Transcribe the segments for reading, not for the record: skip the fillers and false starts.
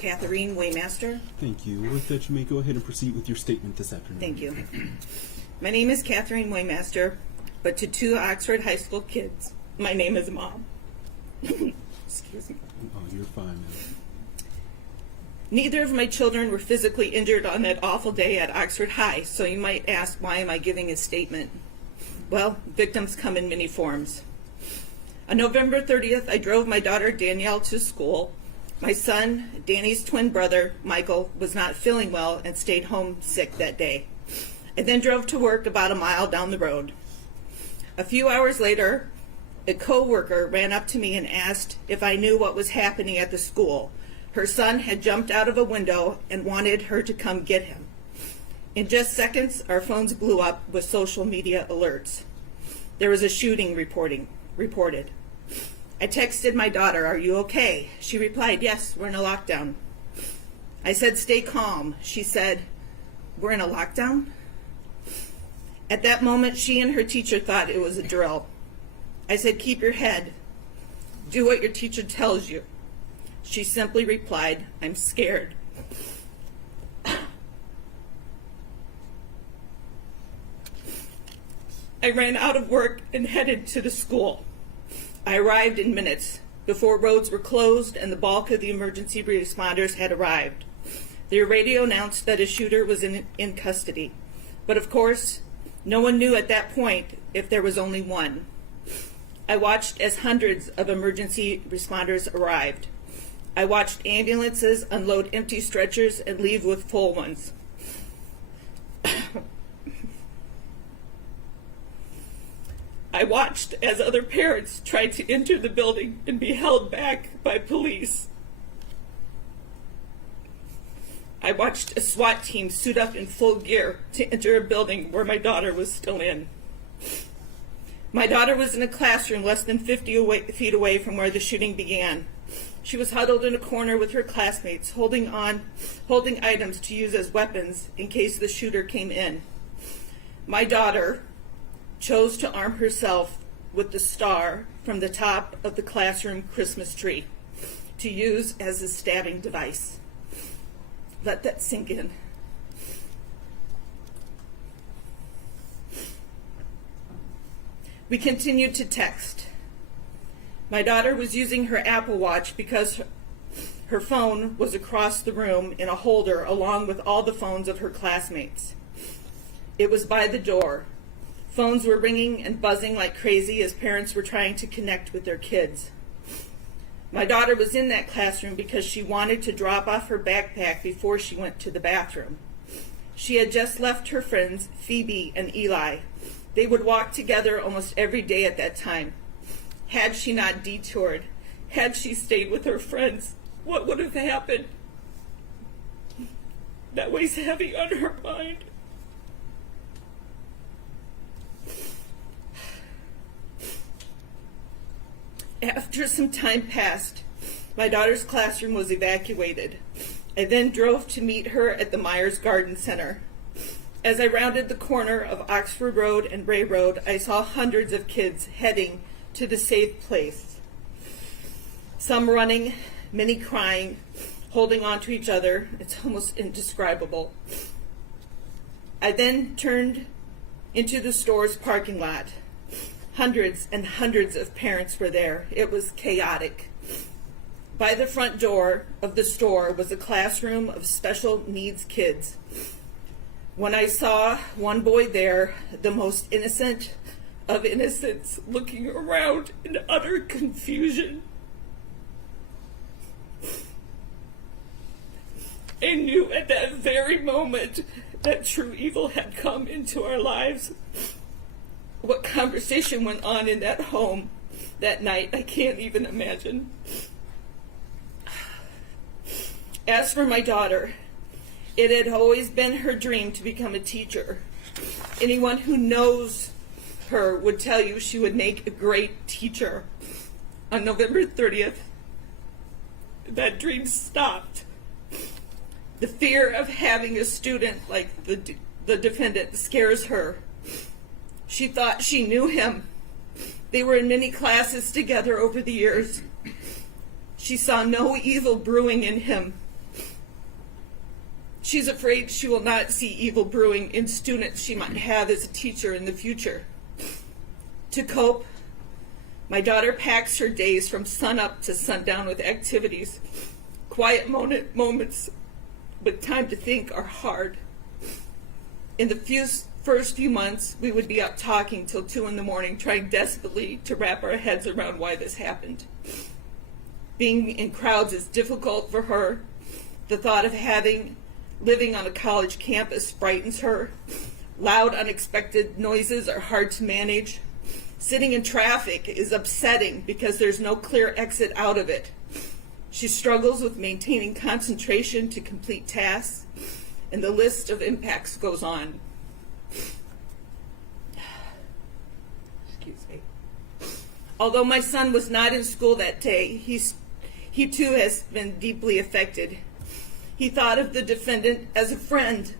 Catherine Waymaster. Thank you. With that, you may go ahead and proceed with your statement this afternoon. Thank you. My name is Catherine Waymaster, but to two Oxford High School kids, my name is Mom. Excuse me. Oh, you're fine, man. Neither of my children were physically injured on that awful day at Oxford High, so you might ask, why am I giving a statement? Well, victims come in many forms. On November 30th, I drove my daughter Danielle to school. My son, Danny's twin brother, Michael, was not feeling well and stayed home sick that day. I then drove to work about a mile down the road. A few hours later, a co-worker ran up to me and asked if I knew what was happening at the school. Her son had jumped out of a window and wanted her to come get him. In just seconds, our phones blew up with social media alerts. There was a shooting reported. I texted my daughter, "Are you okay?" She replied, "Yes, we're in a lockdown." I said, "Stay calm." She said, "We're in a lockdown?" At that moment, she and her teacher thought it was a drill. I said, "Keep your head. Do what your teacher tells you." She simply replied, "I'm scared." I ran out of work and headed to the school. I arrived in minutes before roads were closed and the bulk of the emergency responders had arrived. The radio announced that a shooter was in custody. But of course, no one knew at that point if there was only one. I watched as hundreds of emergency responders arrived. I watched ambulances unload empty stretchers and leave with full ones. I watched as other parents tried to enter the building and be held back by police. I watched a SWAT team suit up in full gear to enter a building where my daughter was still in. My daughter was in a classroom less than 50 feet away from where the shooting began. She was huddled in a corner with her classmates, holding items to use as weapons in case the shooter came in. My daughter chose to arm herself with the star from the top of the classroom Christmas tree to use as a stabbing device. Let that sink in. We continued to text. My daughter was using her Apple Watch because her phone was across the room in a holder along with all the phones of her classmates. It was by the door. Phones were ringing and buzzing like crazy as parents were trying to connect with their kids. My daughter was in that classroom because she wanted to drop off her backpack before she went to the bathroom. She had just left her friends, Phoebe and Eli. They would walk together almost every day at that time. Had she not detoured, had she stayed with her friends, what would have happened? That weighs heavy on her mind. After some time passed, my daughter's classroom was evacuated. I then drove to meet her at the Myers Garden Center. As I rounded the corner of Oxford Road and Ray Road, I saw hundreds of kids heading to the safe place. Some running, many crying, holding on to each other. It's almost indescribable. I then turned into the store's parking lot. Hundreds and hundreds of parents were there. It was chaotic. By the front door of the store was a classroom of special needs kids. When I saw one boy there, the most innocent of innocents, looking around in utter confusion, I knew at that very moment that true evil had come into our lives. What conversation went on in that home that night, I can't even imagine. As for my daughter, it had always been her dream to become a teacher. Anyone who knows her would tell you she would make a great teacher. On November 30th, that dream stopped. The fear of having a student like the defendant scares her. She thought she knew him. They were in many classes together over the years. She saw no evil brewing in him. She's afraid she will not see evil brewing in students she might have as a teacher in the future. To cope, my daughter packs her days from sunup to sundown with activities. Quiet moments with time to think are hard. In the first few months, we would be up talking till 2 in the morning, trying desperately to wrap our heads around why this happened. Being in crowds is difficult for her. The thought of living on a college campus frightens her. Loud, unexpected noises are hard to manage. Sitting in traffic is upsetting because there's no clear exit out of it. She struggles with maintaining concentration to complete tasks, and the list of impacts goes on. Excuse me. Although my son was not in school that day, he too has been deeply affected. He thought of the defendant as a friend.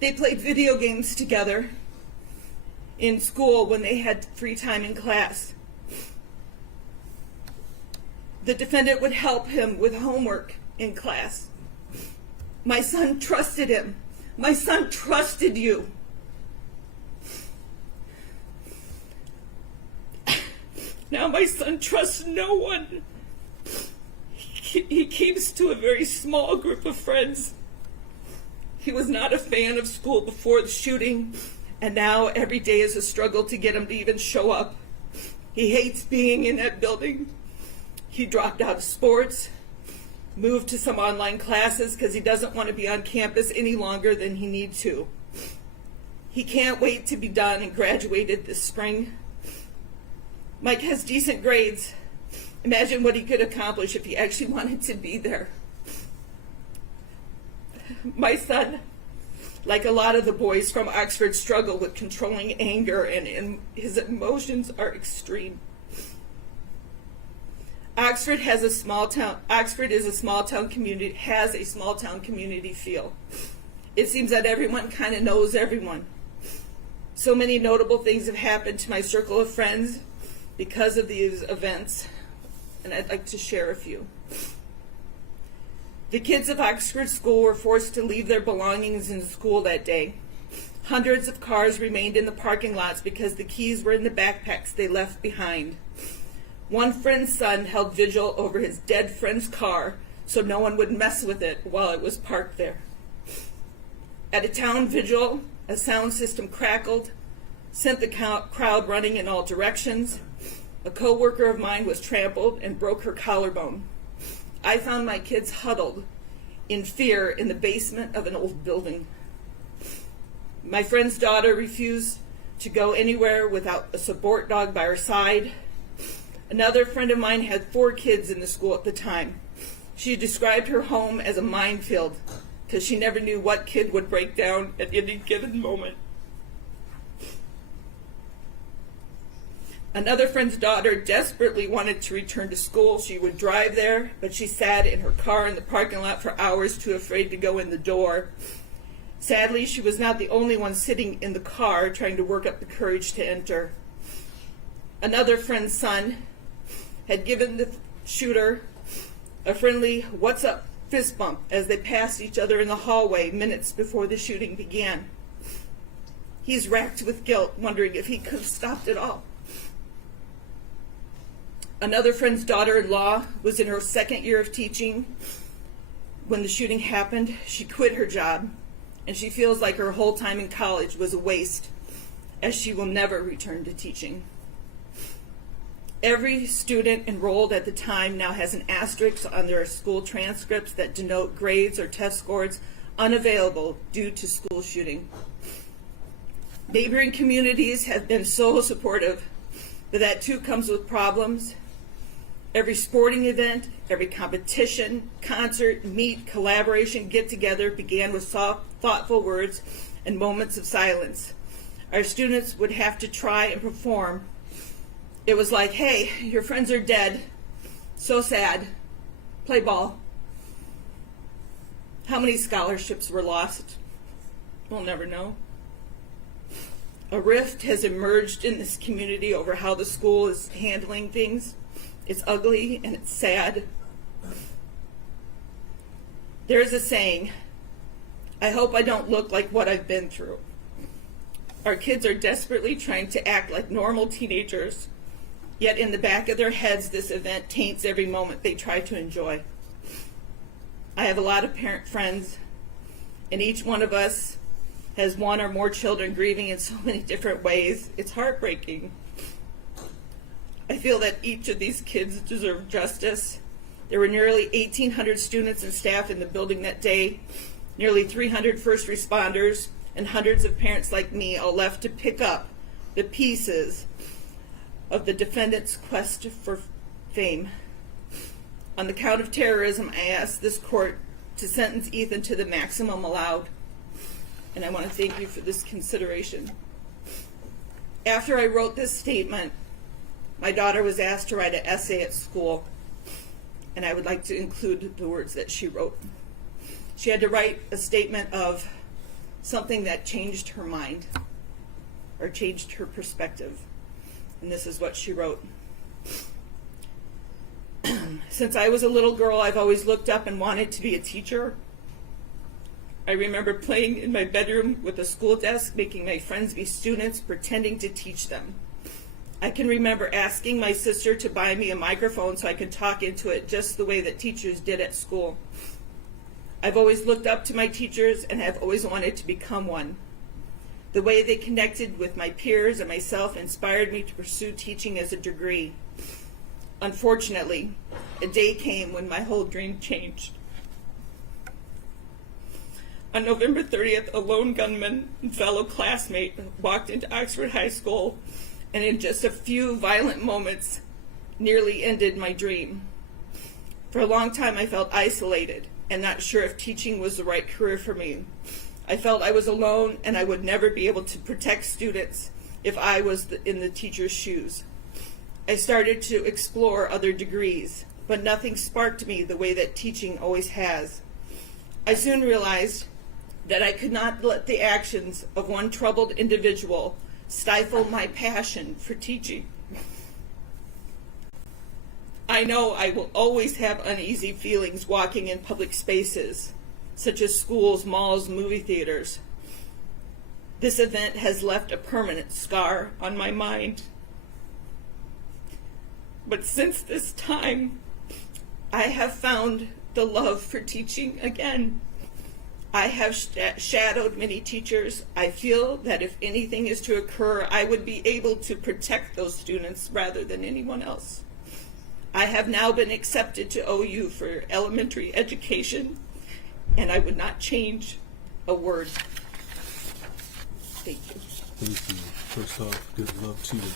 They played video games together in school when they had free time in class. The defendant would help him with homework in class. My son trusted him. My son trusted you. Now my son trusts no one. He keeps to a very small group of friends. He was not a fan of school before the shooting, and now every day is a struggle to get him to even show up. He hates being in that building. He dropped out of sports, moved to some online classes because he doesn't want to be on campus any longer than he needs to. He can't wait to be done and graduated this spring. Mike has decent grades. Imagine what he could accomplish if he actually wanted to be there. My son, like a lot of the boys from Oxford, struggle with controlling anger, and his emotions are extreme. Oxford is a small town community, has a small town community feel. It seems that everyone kind of knows everyone. So many notable things have happened to my circle of friends because of these events, and I'd like to share a few. The kids of Oxford School were forced to leave their belongings in school that day. Hundreds of cars remained in the parking lots because the keys were in the backpacks they left behind. One friend's son held vigil over his dead friend's car so no one would mess with it while it was parked there. At a town vigil, a sound system crackled, sent the crowd running in all directions. A co-worker of mine was trampled and broke her collarbone. I found my kids huddled in fear in the basement of an old building. My friend's daughter refused to go anywhere without a support dog by her side. Another friend of mine had 4 kids in the school at the time. She described her home as a minefield because she never knew what kid would break down at any given moment. Another friend's daughter desperately wanted to return to school. She would drive there, but she sat in her car in the parking lot for hours, too afraid to go in the door. Sadly, she was not the only one sitting in the car trying to work up the courage to enter. Another friend's son had given the shooter a friendly "what's up" fist bump as they passed each other in the hallway minutes before the shooting began. He's racked with guilt, wondering if he could have stopped it all. Another friend's daughter-in-law was in her 2nd year of teaching when the shooting happened. She quit her job, and she feels like her whole time in college was a waste, as she will never return to teaching. Every student enrolled at the time now has an asterisk on their school transcripts that denote grades or test scores unavailable due to school shooting. Neighboring communities have been so supportive, but that too comes with problems. Every sporting event, every competition, concert, meet, collaboration, get-together began with soft, thoughtful words and moments of silence. Our students would have to try and perform. It was like, "Hey, your friends are dead. So sad. Play ball." How many scholarships were lost? We'll never know. A rift has emerged in this community over how the school is handling things. It's ugly and it's sad. There is a saying, I hope I don't look like what I've been through. Our kids are desperately trying to act like normal teenagers, yet in the back of their heads, this event taints every moment they try to enjoy. I have a lot of parent friends, and each one of us has one or more children grieving in so many different ways. It's heartbreaking. I feel that each of these kids deserve justice. There were nearly 1,800 students and staff in the building that day, nearly 300 first responders, and hundreds of parents like me all left to pick up the pieces of the defendant's quest for fame. On the count of terrorism, I ask this court to sentence Ethan to the maximum allowed, and I want to thank you for this consideration. After I wrote this statement, my daughter was asked to write an essay at school, and I would like to include the words that she wrote. She had to write a statement of something that changed her mind or changed her perspective. And this is what she wrote. Since I was a little girl, I've always looked up and wanted to be a teacher. I remember playing in my bedroom with a school desk, making my friends be students, pretending to teach them. I can remember asking my sister to buy me a microphone so I could talk into it just the way that teachers did at school. I've always looked up to my teachers and have always wanted to become one. The way they connected with my peers and myself inspired me to pursue teaching as a degree. Unfortunately, a day came when my whole dream changed. On November 30th, a lone gunman and fellow classmate walked into Oxford High School and in just a few violent moments nearly ended my dream. For a long time I felt isolated and not sure if teaching was the right career for me. I felt I was alone and I would never be able to protect students if I was in the teacher's shoes. I started to explore other degrees, but nothing sparked me the way that teaching always has. I soon realized that I could not let the actions of one troubled individual stifle my passion for teaching. I know I will always have uneasy feelings walking in public spaces, such as schools, malls, movie theaters. This event has left a permanent scar on my mind. But since this time, I have found the love for teaching again. I have shadowed many teachers. I feel that if anything is to occur, I would be able to protect those students rather than anyone else. I have now been accepted to OU for elementary education, and I would not change a word. Thank you. Thank you. First off, good luck to you.